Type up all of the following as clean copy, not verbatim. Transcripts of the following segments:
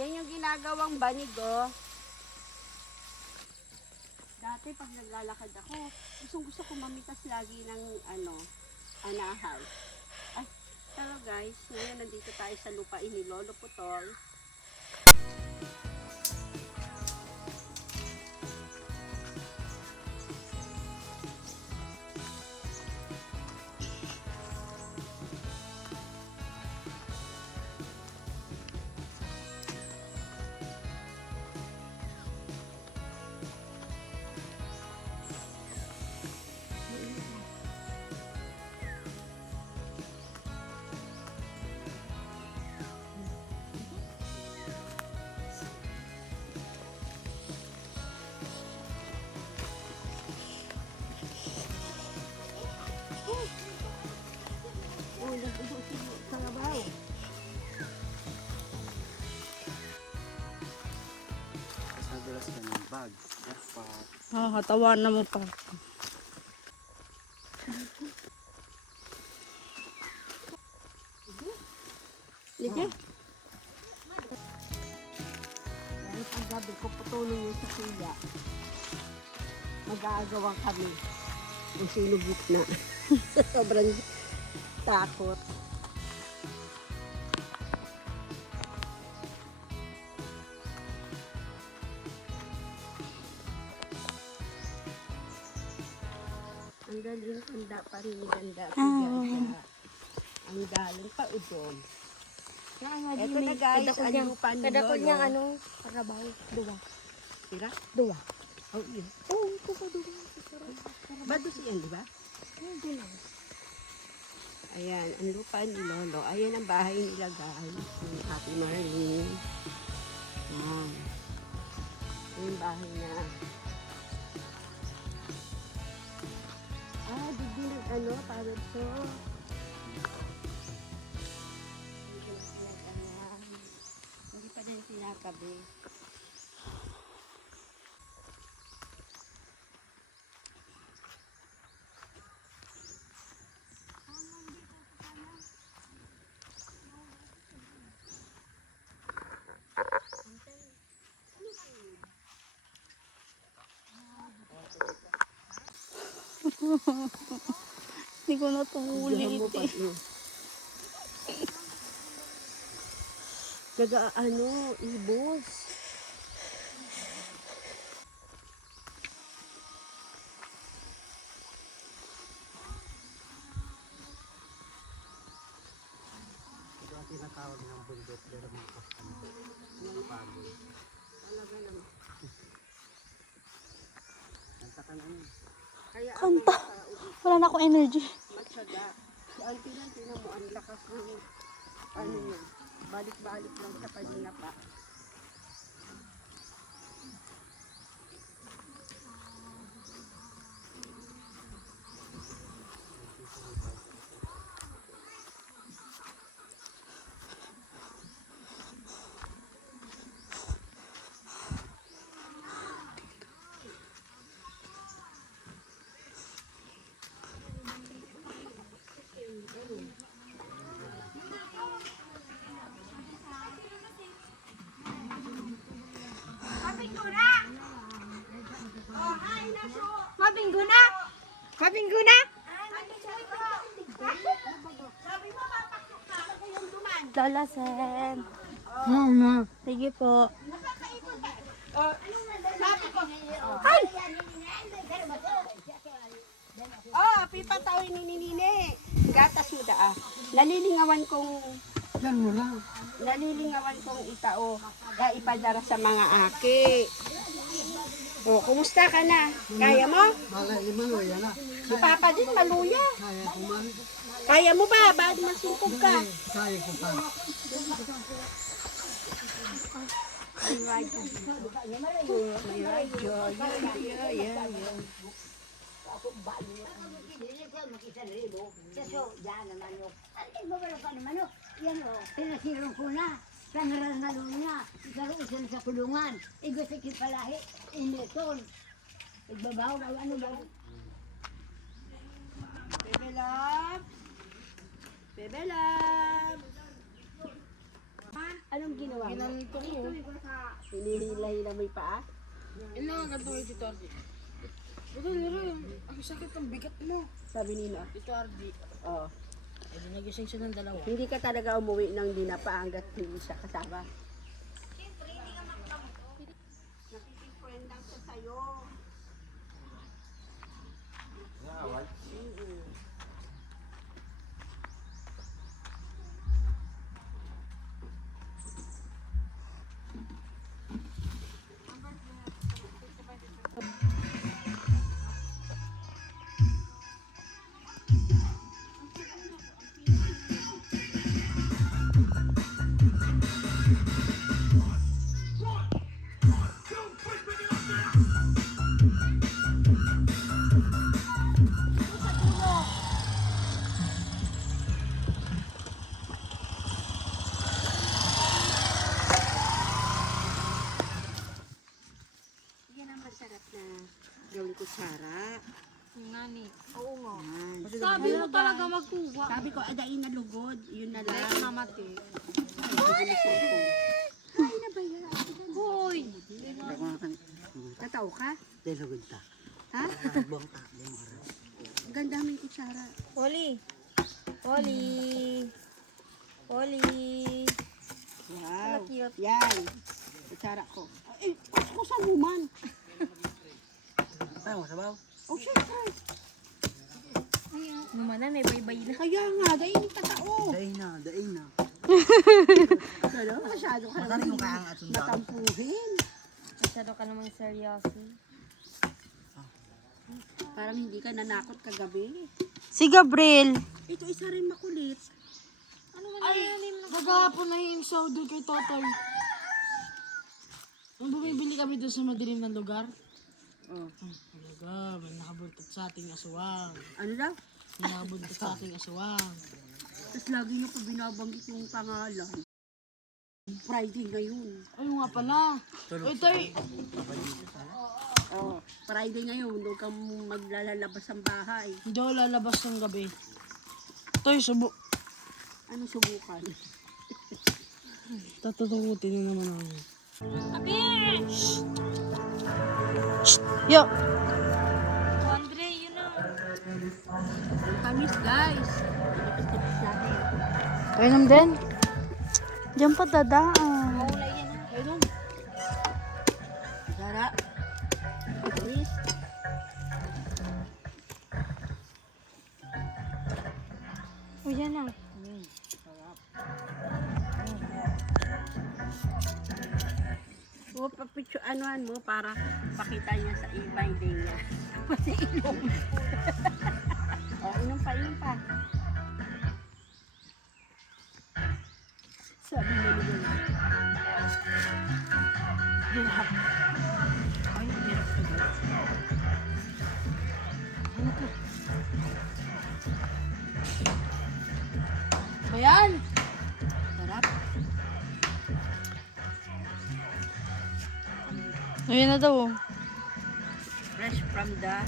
Yan yung ginagawang banigo. Dati pag naglalakad ako, gusto ko mamitas lagi ng anahaw. Ay, pero guys, ngayon nandito tayo sa lupain ni Lolo Putol. Katawa na mo pa. Sige. Dahil ang gabi ko putulong yung sakuya. Mag-aagawan kami. Kung sino gitna. Sobrang takot. Ang galing handa pa rin ganda. Ang galing pa udon. Ito na guys, ang lupa ni Lolo. Kadakot niyang anong karabaw. Duwa. Tira? Duwa. Oh, yun. Oo, ito pa duwa. Badus yan, di ba? Ayan, ang lupa ni Lolo. Ayan ang bahay nila guys. Yung Happy Marlene. Ayan. Yung bahay na. Di parang so. Hindi pa din sinakabi. Hindi ko na itong ulit eh. Ibos. Ito ang tinatawag ng bundok pero mga kasama. Pagod. Talaga naman. Kanta. Wala na akong energy. Matyaga. Si Auntie lang, tinan mo, ang lakas ng niya. Balik-balik lang sa kanina pa. Mabinggo na! Mabinggo na! Dalasen. Sige po. Ay! Pipatawin ni Nini. Gatas mo daa. Nalilingawan kong Yan mo lang. Nalilingawan kong itao na ipadara sa mga aki. O, kumusta ka na? Kaya mo? Malay lima lo, yan na. Si Papa din maluya. Kaya ko man. Kaya mo ba? Ba't masingkog ka? Kaya ko pa. Pinasirong ko na. Sanarangalo niya. Ikaroon siya sa kulungan. Igusik palahi. Initon. Igbabaw na ano ba? Bebe love. Bebe love. Ha? Anong ginawa mo? Ginanito ko. Hinihila-hila mo yung paa? Ina, ganito kay Tito Ardi. Buto nero, ang sakit ang bigat mo. Sabi nila. Tito Ardi. Oh. Eh, di nagising siya ng dalawa. Hindi ka talaga umuwi ng dinapa hanggat hindi siya kasama. Nakikipren lang siya sa'yo. Yan ang masarap na gawing kutsara. Nani. Oo nga. Yan. Sabi mo talaga magkuha. Sabi ko, adain na lugod. Yun na lang. Mamati. Ay, na ba yan? Hoy! Tataw ka? Delugod ta. Ha? Buang ta. Ang ganda mo yung kutsara. Oli. Oli. Oli. Wow. Cute. Yan. Kutsara ko. Eh, ko sa luman. Tayo, sabaw. Oh, syempre. Numanan eh, bay-bay na. Kaya nga, dahil yung tatao. Daing na, daing na. Ano? Masyado ka Matarin mo naman ka ang atong daan. matampuhin. Masyado ka namang seryoso. Parang hindi ka nanakot kagabi. Si Gabriel. Ito isa rin makulit. Nagahapon na yung saw doon kay Totoy. Nung bumibili kami doon sa madilim na lugar. Oh. Talaga, may nakabuntot sa ating aswang. Ano daw? May nakabuntot sa ating aswang. Tapos lagi niyo pa binabanggit yung pangalan. Friday ngayon. Ay, nga pala. Uy, Toy. Oh, Friday ngayon. Doon ka maglalabas ng bahay. Hindi ako lalabas ng gabi. Toy, subo. Anong subukan? Tatutukutin na naman ako. Yo. Andre, yun na. Ang tamis, guys. Tapos natin. Kainom din. Diyan pa dadaan. Sara. Tamis. O yan na. O, papicture anuan mo para pakita niya sa e-binding niya. Kasi inom. O, inom pa. Sabi niya nila. Hirap. Ay, hirap ka ba? Ano ka? Ayan! Sarap. Ayun na daw. Fresh from the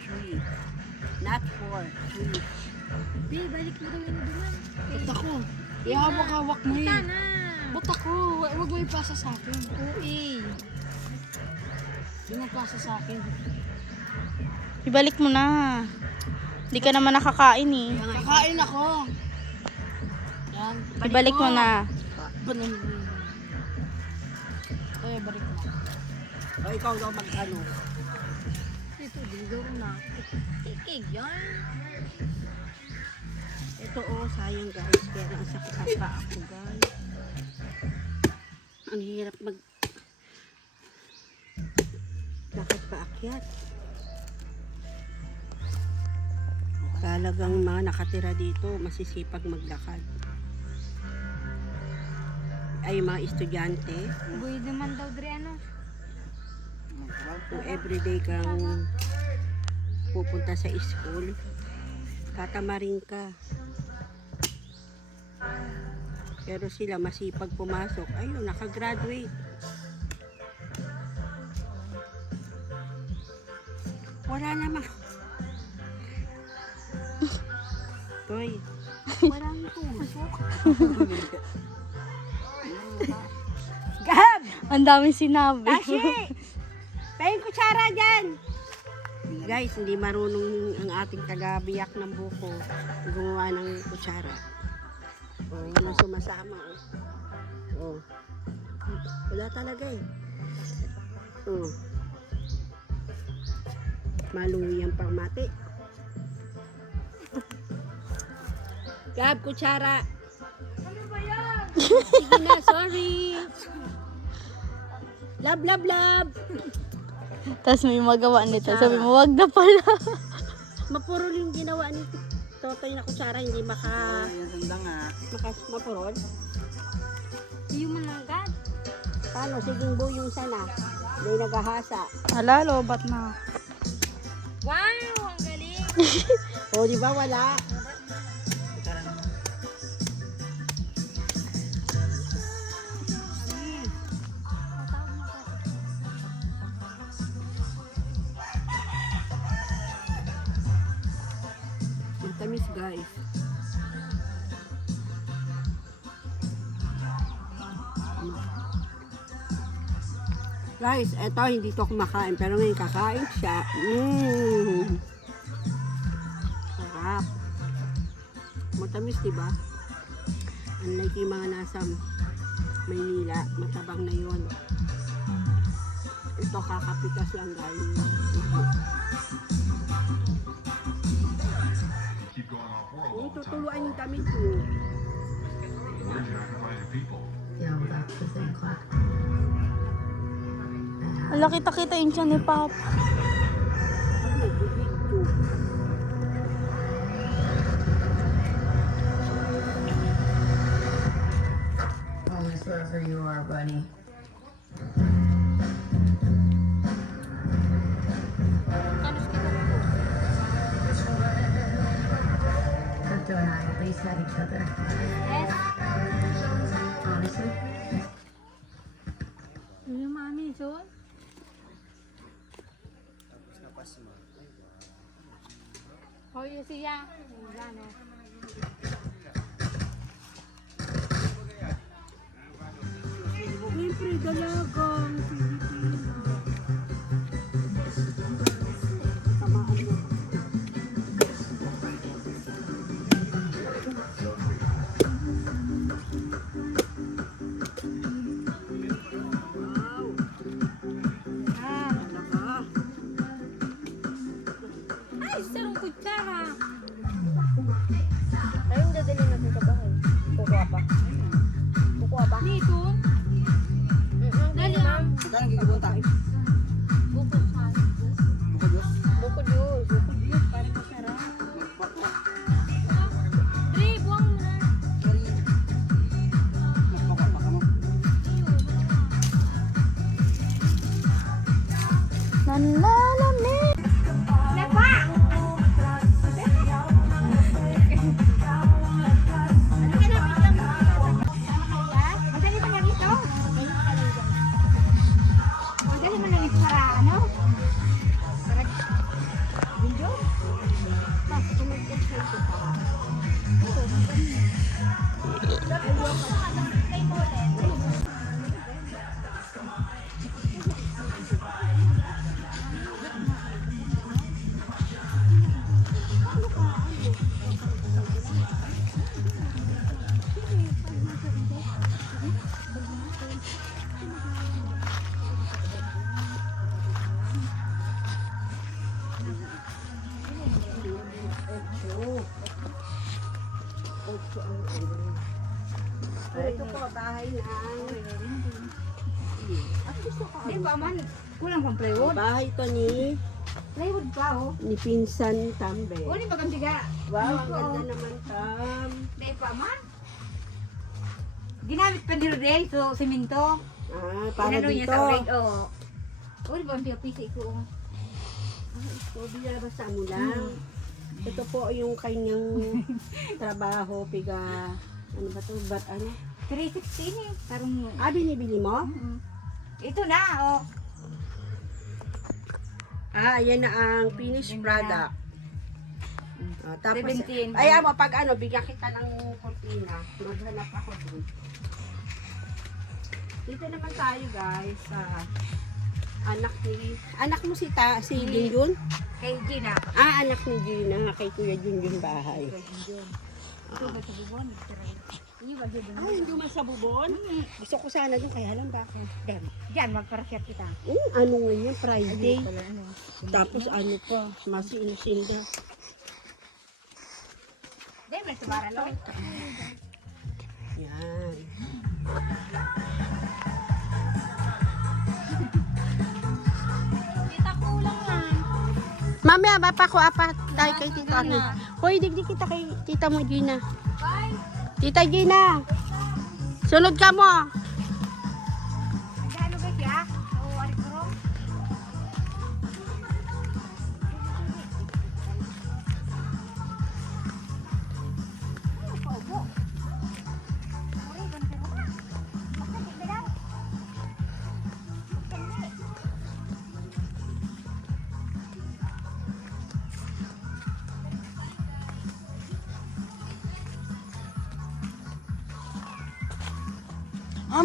tree. Not for tree. Bi, balik mo daw yun doon. Ba't ako? Ihawak-hawak mo eh. Ba't ako? Huwag mo ipasa sa akin. Uy. Hindi mo ipasa sa akin. Ibalik mo na. Hindi ka naman nakakain eh. Kakain ako. Yan. Ibalik mo na. Banan. Eh, balik mo. O, ikaw daw mag-ano. Ito, diligaw na. Ikig yan. Ito sayang guys. Kaya nasakit pa ako guys. Ang hirap lakad pa akyat. Talagang mga nakatira dito, masisipag maglakad. Ay, mga estudyante. Buhay naman daw, Dre, ano? Kung everyday kang pupunta sa school, tatamarin ka. Pero sila masipag pumasok. Ayun, nakagraduate. Wala naman. Toy, walang tusok. Gab! Ang daming sinabi. Tashi! Pahing kutsara dyan! Guys, hindi marunong ang ating taga-biyak ng buko gumawa ng kutsara. O, yun ang sumasama. O. Wala talaga eh. O. Maluwi ang pangmati. Gab, kutsara. Ano ba yan? Sige na, sorry. Love. Tapos may magawa nito. Sabi mo, wag na pala. Mapurol yung ginawa ni Totoy na kutsara, hindi Yan sanda nga. mapurol. Yung mananggat. Paano? Siging buyong sana. May naghahasa. Hala, lobat na. Wow, ang galing. O, di ba wala? Ang tamis guys. Guys, eto hindi to kumakain pero ngayon kakain siya. Sarap. Matamis, diba? Unlike yung mga nasa Maynila, matabang na yon. Ito kakapitas lang galing. Yung tutuluan yung damit ko. Hala, kita-kita yun siya ni Papa. Pag nag-video. Always wherever you are, buddy. Crypto and I at least have each other. Yes. Honestly. Yung mami, so? Oh, yun siya. Wala na. Siyempre, dalagang Pilipino. Tamaan mo. Wow. Talaga. Ay, sarong kutsara. Ayun, dadalhin natin sa bahay. Kukuha pa. Kukuha pa. Dito. Dali, ma'am. Saan gigibon tayo? Bukod sa. Buko Diyos. Bukod yun. Bukod yun. Parang masarap. Dre, buwang mo na. Magpaka pa ka mo. Nanlalamig. Madali mo na dito. Madali mo na dito para ano? Para video? Mas, kumag-exercise ka. bahay ng... At gusto ko. Di ba man, kulang pang plywood. Bahay to ni Plywood pa oh. Pinsan Tambe. Uli ba kang tiga? Wow, ang ganda naman, Tam. Di pa man. Ginamit pa ni Rodel, so simento. Ah, para Inano niya dito. sa red, oo. Uli ba ang pisi ko? So, binabasa mo lang. Ito po yung kanyang trabaho, piga, ano ba to? Ba't ano? 316 eh. Parang, Binibili mo? ito na, oh. Ayan na ang finished Ganda. product. Tapos, 17. ayaw mo, pag ano, bigyan kita ng kurtina. Maghanap ako dun. Dito naman tayo, guys, sa anak mo si Junjun? Kay Gina. Anak ni Gina, kay Kuya Junjun bahay. Ito ba sa bubon? Hindi ba dito? Hindi man sa bubon. Gusto ko sana dun, kaya lang bakit. Diyan, magparashare kita. Ano nga yun, Friday. Pala, ano. Tapos ano pa, masinusinda. Diyan, may subaran lang. Yan. Mamaya, bapa ko apat tayo kay Tito Arno. Hoy, digdig kita kay Tita mo, Gina. Tita Gina! Sunod ka mo! Ano ba siya? Oo, arikuro.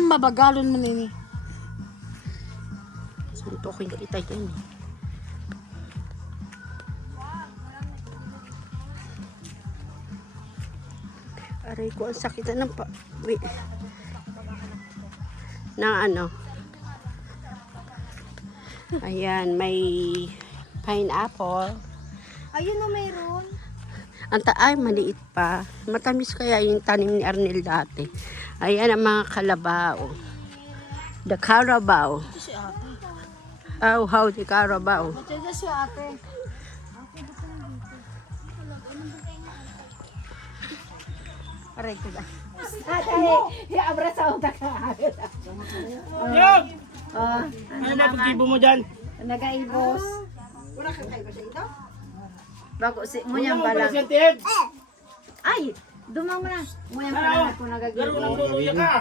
Mabagalon mo na ini. Suntukin kita dyan eh. Aray ko, ang sakit ng pa... Wait. Na ano. Ayan, may pineapple. Ayun o, mayroon. Ay, maliit pa. Matamis kaya yung tanim ni Arnel dati. Ayan ang mga kalabaw. The Carabao. Oh, how the Carabao. Ito si ate. Aray ko ba? Ate, i-abraso ka ka. Ano ba pagkibo mo dyan? Nagaibos. Wala kang kayo sa ito? Bago si Ano Muyang mo pala balang. siya, Ted? Ay, dumang mo na. Muyang balang ako Laro ng nagagibon. tuluya ka.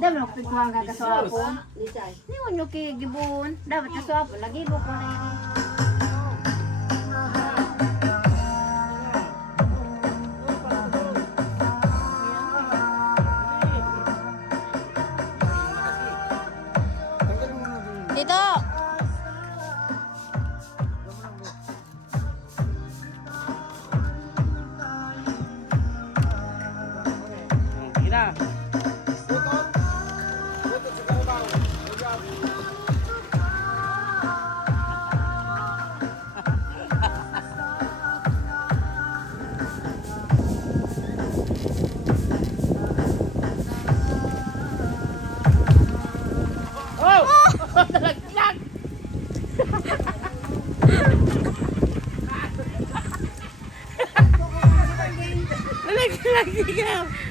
Dami ako pagkuhan ka kaswapon. Lisay. Hindi mo nyo kigibon. Dapat kaswapon. Lagi mo ko na yun. Dito. Gina. Lagi ka.